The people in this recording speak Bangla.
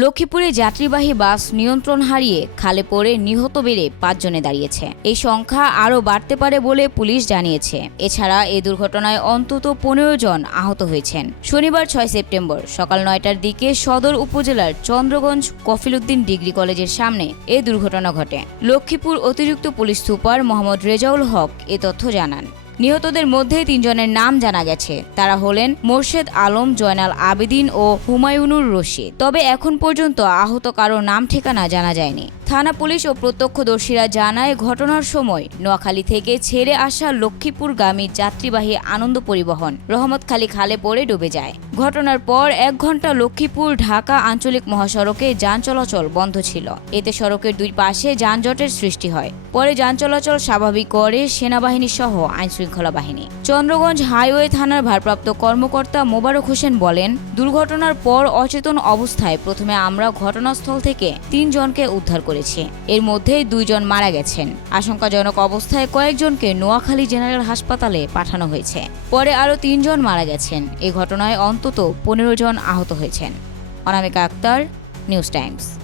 লক্ষ্মীপুরে যাত্রীবাহী বাস নিয়ন্ত্রণ হারিয়ে খালে পড়ে নিহত বেড়ে পাঁচজনে দাঁড়িয়েছে। এই সংখ্যা আরও বাড়তে পারে বলে পুলিশ জানিয়েছে। এছাড়া এই দুর্ঘটনায় অন্তত পনেরো জন আহত হয়েছেন। শনিবার ছয় সেপ্টেম্বর সকাল নয়টার দিকে সদর উপজেলার চন্দ্রগঞ্জ কফিলউদ্দিন ডিগ্রি কলেজের সামনে এ দুর্ঘটনা ঘটে। লক্ষ্মীপুর অতিরিক্ত পুলিশ সুপার মোহাম্মদ রেজাউল হক এ তথ্য জানান। নিহতদের মধ্যে তিনজনের নাম জানা গেছে। তারা হলেন মোর্শেদ আলম, জয়নাল আবেদিন ও হুমায়ুনুর রশিদ। তবে এখন পর্যন্ত আহত কারও নাম ঠিকানা জানা যায়নি। থানা পুলিশ ও প্রত্যক্ষদর্শীরা জানায়, ঘটনার সময় নোয়াখালী থেকে ছেড়ে আসা লক্ষ্মীপুরগামী যাত্রীবাহী আনন্দ পরিবহন রহমতখালী খালে পড়ে ডুবে যায়। ঘটনার পর এক ঘণ্টা লক্ষ্মীপুর ঢাকা আঞ্চলিক মহাসড়কে যান চলাচল বন্ধ ছিল। এতে সড়কের দুই পাশে যানজটের সৃষ্টি হয়। পরে যান চলাচল স্বাভাবিক করে সেনাবাহিনী সহ আইনশৃঙ্খলা বাহিনী। চন্দ্রগঞ্জ হাইওয়ে থানার ভারপ্রাপ্ত কর্মকর্তা মোবারক হোসেন বলেন, দুর্ঘটনার পর অচেতন অবস্থায় প্রথমে আমরা ঘটনাস্থল থেকে তিনজনকে উদ্ধার করেছি। এর মধ্যে দুইজন মারা গেছেন। আশঙ্কাজনক অবস্থায় কয়েকজনকে নোয়াখালী জেনারেল হাসপাতালে পাঠানো হয়েছে। পরে আরও তিনজন মারা গেছেন। এ ঘটনায় অন্তত পনেরো জন আহত হয়েছেন। Anamika Akter, news times.